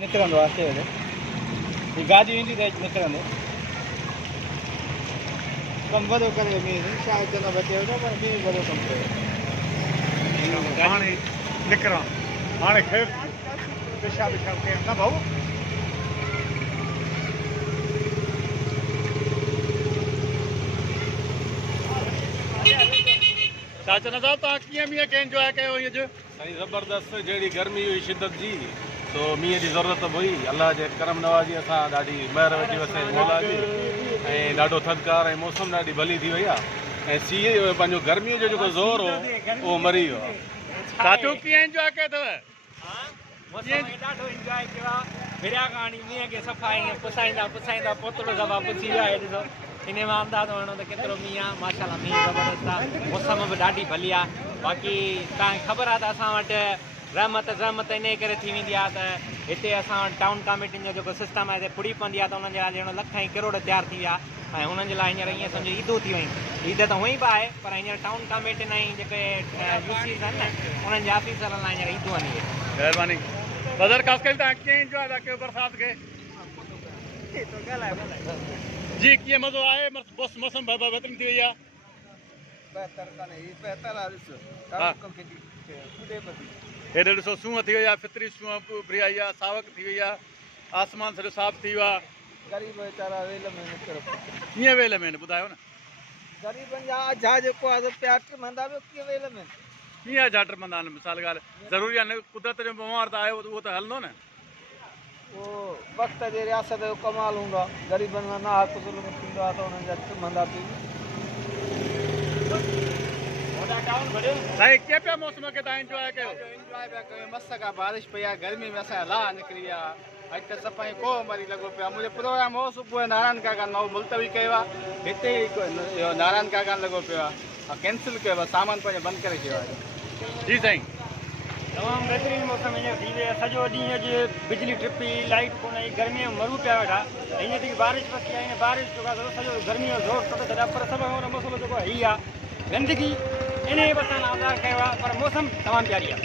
निकिरंदो आहे अचे ही गाॾी ईंदी त निकिरंदो कमु वॾो करे मींहुं छा चवंदो बचे वेठो पर मींहुं वॾो कमु कयो हाणे निकिरां हाणे ख़ैर पेशाब वेशाब कयूं न भाऊ छा चवंदा साहिबु तव्हां कीअं मींहं खे इंजॉय कयो हीअ जो साईं ज़बरदस्त जहिड़ी गर्मी हुई शिदत जी तो मींहं जी ज़रूरत बि हुई अलाह जे करम नवाज़ी असां ॾाढी महिर वेठी वसे मौला जी ऐं ॾाढो थधिकार ऐं मौसम ॾाढी भली थी वई आहे ऐं सीउ पंहिंजो गर्मीअ जो जेको ज़ोर हो उहो मरी वियो आहे चाचू कीअं इंजॉय कयो अथव ॾाढो इंजॉय कयो आहे फिरिया कहाणी मींहं खे सफ़ा ईअं पुसाईंदा पोतड़ो दफ़ा पुसी विया ॾिसो इन मां अंदाज़ो हणो त केतिरो मींहुं आहे माशाल्लाह मींहुं ज़बरदस्त आहे मौसम बि ॾाढी भली आहे बाक़ी तव्हांखे ख़बर आहे त असां वटि रहमत इन करे थी वेंदी आहे त हिते असां वटि टाउन कमेटियुनि जो जेको सिस्टम आहे हिते पुड़ी पवंदी आहे त उन्हनि जे लाइ ॼणो लख ऐं किरोड़ तयारु थी विया ऐं हुननि जे लाइ हींअर ईअं सम्झो ईदूं थी वयूं ईद त हुई बि आहे पर हींअर टाउन कमेटियुनि ऐं जेके यूसीस आहिनि न उन्हनि जे ऑफिसरनि लाइ हींअर ईदूं हली महिरबानी बदर ख़ासि करे तव्हां कीअं इंजॉय था कयो बरसाति खे जी कीअं मज़ो आहे मौसम बहितरीन थी वई आहे हेॾे ॾिसो सूंहं थी वई आहे फितरी सूंहं उभरी आई आहे सावक थी वई आहे आसमान सॼो साफ़ थी वियो आहे ग़रीब वीचारा वेल में निकिरो कीअं वेल में ॿुधायो न ग़रीबनि जा छा जेको आहे प्याट मंदा पियो कीअं वेल में कीअं जाटर मंदा आहिनि मिसाल ॻाल्हि ज़रूरी आहे न कुदरत जो मवार त आहे उहो त हलंदो न उहो वक़्त जे रियासत जो कमाल हूंदो आहे ग़रीबनि में ना हक़ ज़ुल्म थींदो आहे त उन्हनि जा मंदा थी साईं कीअं पिया मौसम खे तव्हां इंजॉय कयो इंजॉय पिया कयो मस्त का बारिश पई आहे गर्मी में असांजा लाह निकिरी विया अॼु त सफ़ाई को मरी लॻो पियो आहे मुंहिंजो प्रोग्राम हो सुबुह नारायण काका नओं मुल्तवी कयो आहे हिते ई नारायण काका लॻो पियो आहे कैंसिल कयो आहे सामान पंहिंजो बंदि करे छॾियो आहे जी साईं तमामु बहितरीनु मौसम हींअर थी वियो आहे सॼो ॾींहुं अॼु बिजली टुपी लाइट कोन आई गर्मीअ में मरू पिया वेठा हीअं थी बारिश पकी आहे हिन बारिश जो सॼो गर्मीअ जो ज़ोर कढो छॾिया पर सभु मौसम जेको आहे हीअ आहे गंदगी इन जे मथां आज़ादु कयो आहे पर मौसम तमामु प्यारी आहे